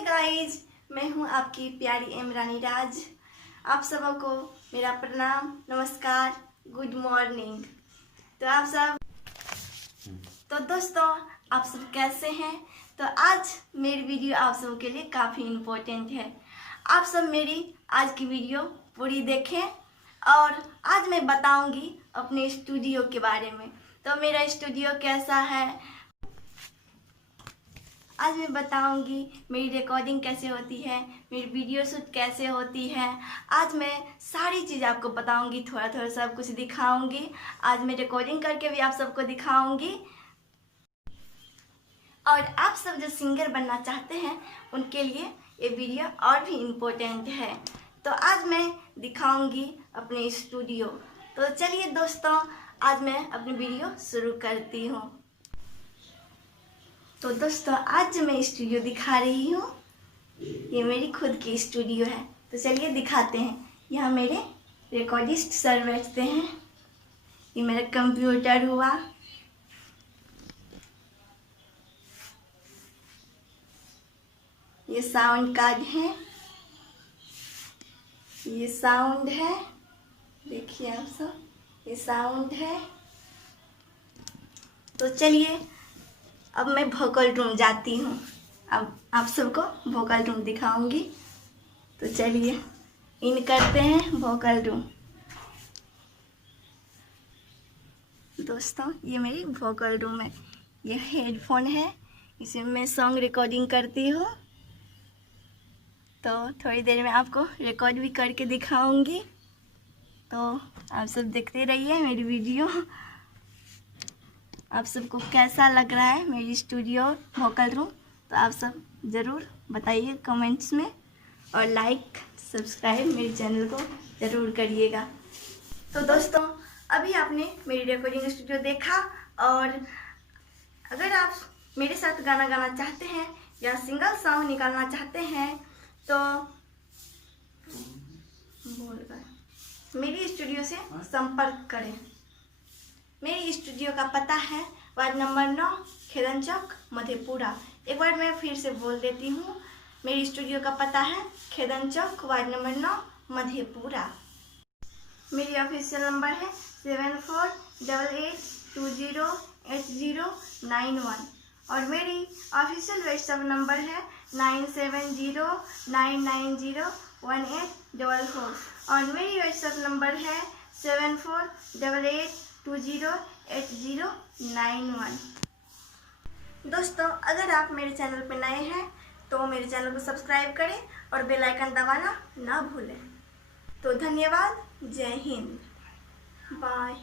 Guys, मैं हूं आपकी प्यारी इमरानी राज। आप सबों को मेरा प्रणाम, नमस्कार, गुड मॉर्निंग। तो दोस्तों, आप सब कैसे हैं? तो आज मेरी वीडियो आप सबों के लिए काफ़ी इम्पोर्टेंट है। आप सब मेरी आज की वीडियो पूरी देखें और आज मैं बताऊंगी अपने स्टूडियो के बारे में। तो मेरा स्टूडियो कैसा है, आज मैं बताऊंगी मेरी रिकॉर्डिंग कैसे होती है, मेरी वीडियो शूट कैसे होती है। आज मैं सारी चीज़ आपको बताऊंगी, थोड़ा थोड़ा सब कुछ दिखाऊंगी। आज मैं रिकॉर्डिंग करके भी आप सबको दिखाऊंगी। और आप सब जो सिंगर बनना चाहते हैं उनके लिए ये वीडियो और भी इम्पोर्टेंट है। तो आज मैं दिखाऊंगी अपने स्टूडियो। तो चलिए दोस्तों, आज मैं अपनी वीडियो शुरू करती हूँ। तो दोस्तों, आज मैं स्टूडियो दिखा रही हूँ, ये मेरी खुद की स्टूडियो है। तो चलिए दिखाते हैं। यहाँ मेरे रिकॉर्डिस्ट सर बैठते हैं, ये मेरा कंप्यूटर हुआ, ये साउंड कार्ड है, ये साउंड है, देखिए आप सब, ये साउंड है। तो चलिए अब मैं वोकल रूम जाती हूँ, अब आप सबको वोकल रूम दिखाऊंगी। तो चलिए इन करते हैं वोकल रूम। दोस्तों, ये मेरी वोकल रूम है, ये हेडफोन है, इसे मैं सॉन्ग रिकॉर्डिंग करती हूँ। तो थोड़ी देर में आपको रिकॉर्ड भी करके दिखाऊंगी, तो आप सब देखते रहिए मेरी वीडियो। आप सबको कैसा लग रहा है मेरी स्टूडियो वोकल रूम, तो आप सब ज़रूर बताइए कमेंट्स में, और लाइक सब्सक्राइब मेरे चैनल को ज़रूर करिएगा। तो दोस्तों, अभी आपने मेरी रिकॉर्डिंग स्टूडियो देखा, और अगर आप मेरे साथ गाना गाना चाहते हैं या सिंगल सॉन्ग निकालना चाहते हैं तो मेरी स्टूडियो से संपर्क करें। मेरी स्टूडियो का पता है वार्ड नंबर 9, खेदन चौक, मधेपुरा। एक बार मैं फिर से बोल देती हूँ, मेरी स्टूडियो का पता है खेदन चौक, वार्ड नंबर 9, मधेपुरा। मेरी ऑफिशियल नंबर है 7488208091, और मेरी ऑफिशियल व्हाट्सएप नंबर है 9709901844, और मेरी व्हाट्सएप नंबर है 7488208091। दोस्तों, अगर आप मेरे चैनल पर नए हैं तो मेरे चैनल को सब्सक्राइब करें और बेल आइकन दबाना ना भूलें। तो धन्यवाद, जय हिंद, बाय।